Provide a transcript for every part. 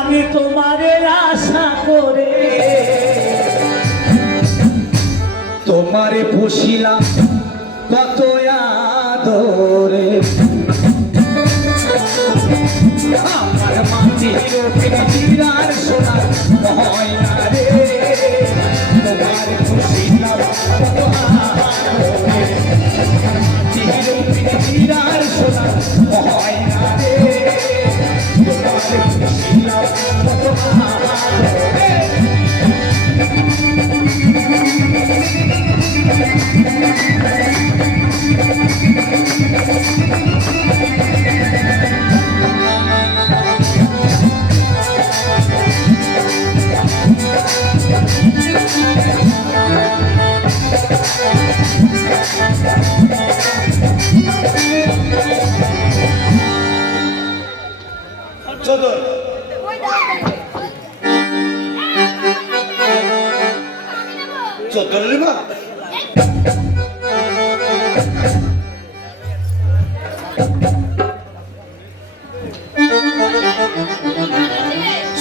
আমি তোমারে আশা করে তোমারে পুষিলাম কত আদরে আমার মাটির পৃথিবীর সোনার ময়না রে তোমারে পুষিলাম কত আদরে মাটির পৃথিবীর সোনার ময়না রে তোমারে পুষিলাম কত আদরে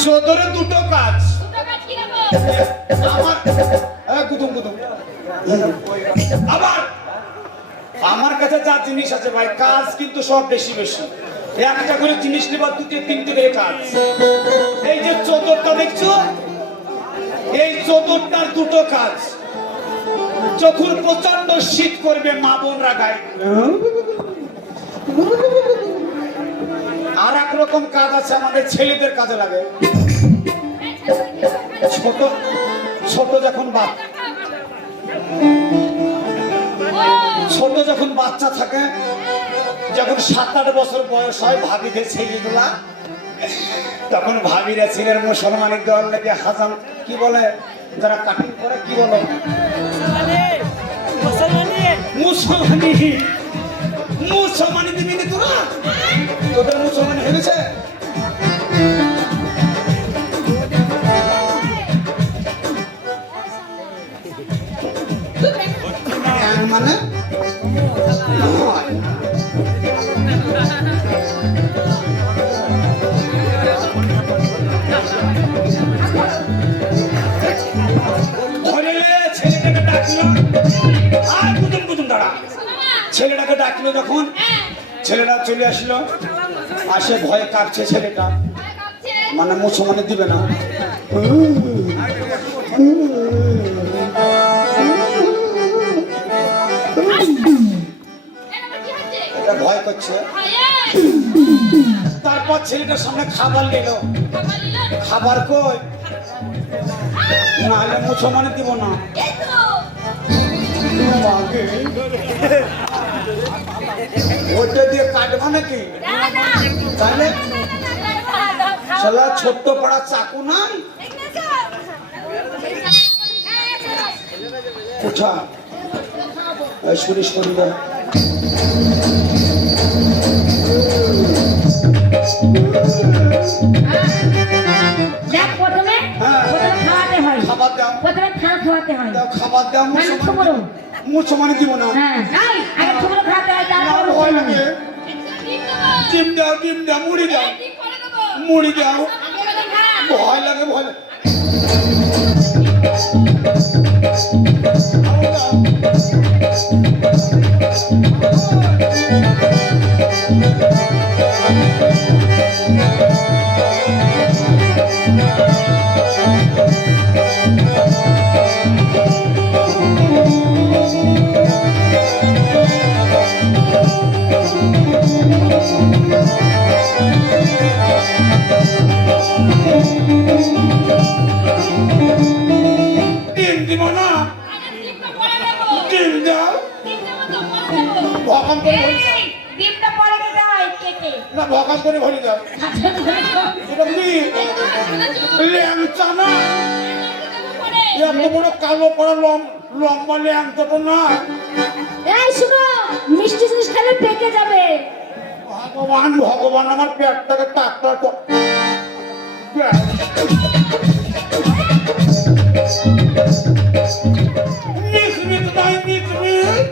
সদরে দুটো কাজ আবার আমার কাছে যা জিনিস আছে ভাই কাজ কিন্তু সব বেশি বেশি একটা করে জিনিস নেবার দুটো তিনটে করে কাজ এই যে চতুর্থটা দেখছো এই চতুর্থটার দুটো কাজ যখন প্রচন্ড শীত করবে মা বোনরা গায়ে আর এক রকম কাজ আছে আমাদের ছেলেদের কাজে লাগে ছোট ছোট যখন বাচ্চা থাকে যখন 7-8 বছর বয়স হয় ভাবিদের ছেলেগুলা তখন ভাবিরা ছেলের মুসলমানের দেওয়ার লেগে হাজাম কি বলে যারা কাটিং করে কি বলে মুসলমানি দিবি নি তোরা তোদের মুসলমানি হয়েছে মানে ছেলেটাকে ডাকলো যখন ছেলেটা চলে আসলো আসে ভয়ে কাঁপছে ছেলেটা মানে মুসলমানে দিবে না এটা ভয় করছে তারপর ছেলেটার সামনে খাবার নিল খাবার কই না মুসলমানে দিব না ওটা দিয়ে কাটবা নাকি তাহলে ছোট্ট পাড়া চাকু নাই কোথা সুরেশ পরিবার খাবার দাও মুসলমানি দিব না ভয় লাগে ডিম দাও মুড়ি দাও ভয় লাগে ভকান করে ভরে দাও এত বড় কালো পড়া লম্বা ল্যাংটা তো না মিষ্টি জিনিস খেলে পেকে যাবে ভগবান আমার পেটটাকে টাকটা মিট নাই মিট মিট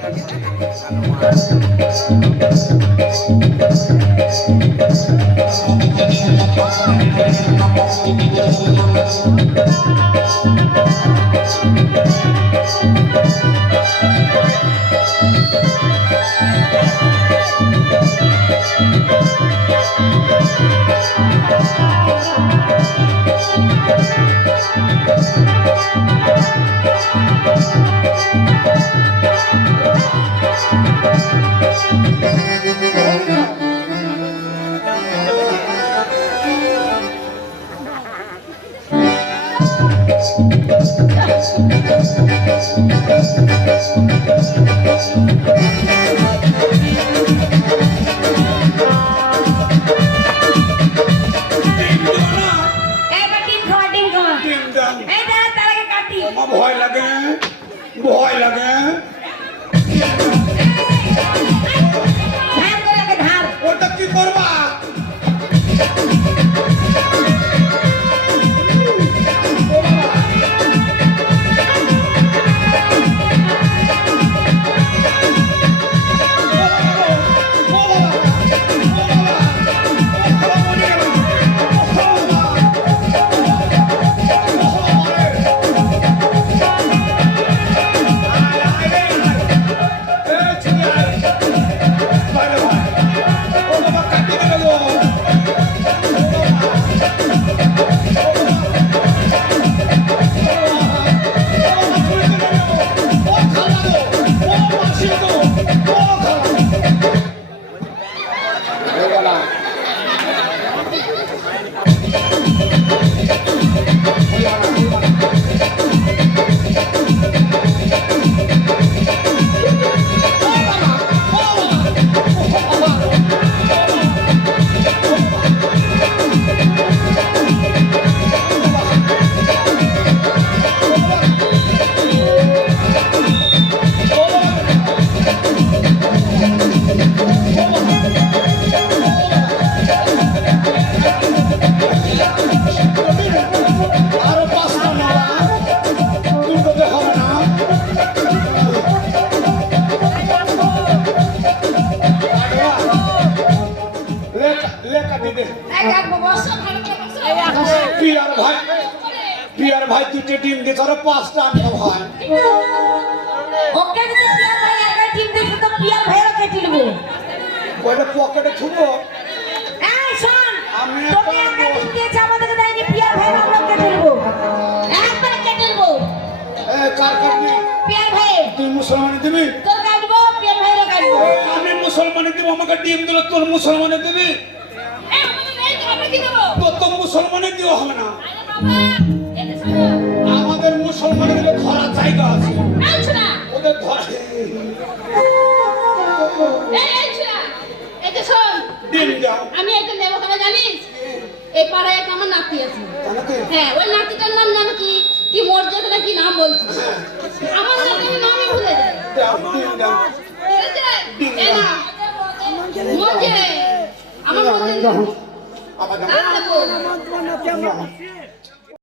এবার ডিম খাওয়া ডিম খাওয়া ডিম দাম এই দাঁড়া তার আগে কাটি আমার ভয় লাগে ভয় লাগে ধার করে লাগে ধার ওটা কি করবা আরো 5টা নেওয়া দুটোতে হবে না লেখা দিদে এই কাটবো বসো ভালো করে বসো এই রাখো পিয়ার ভাই দুটো ডিম দিয়ে ধরো 5টা আনতে ভাই ওকে যদি পিয়া ভাই একা ডিম দিছ তো পিয়া ভাইও কেটে নেব ওটা পকেটে থুবো এই শোন আমি তোকে একা ডিম দিয়েছে আমাদেরকে দেয়নি পিয়া ভাই আমরা কেটে নেব একবার কেটে নেব কার কাটবি পিয়া ভাই তুই মুসলমানে দিবি তোর কাটবো পিয়া ভাইও কাটবো আমি মুসলমানে দিব আমাকে ডিম দিলে তোর মুসলমানে দিবি এই আমাদের নেই তো আমরা কি দেব তোর তো মুসলমানে দিও হবে না আরে বাবা এটা শোনো আমাদের মুসলমানে দিলে ধরার জায়গা আছে এই ছোড়া ওদের ধরা এই ছোড়া এটা শোন ডিম দাও আমি এটা নেব কেন জানিস এই পাড়ায় একটা আমার নাতি আছে জানাতে হ্যাঁ ওই নাতিটার নাম জানো কি কি মর্যাদা না কি নাম বলছি আমার নাতির নামই ভুলে যায় দাও ডিম দাও ঠিক আছে? এই না মঞ্জে আমার মঞ্জে আবার দাও নাম দেবো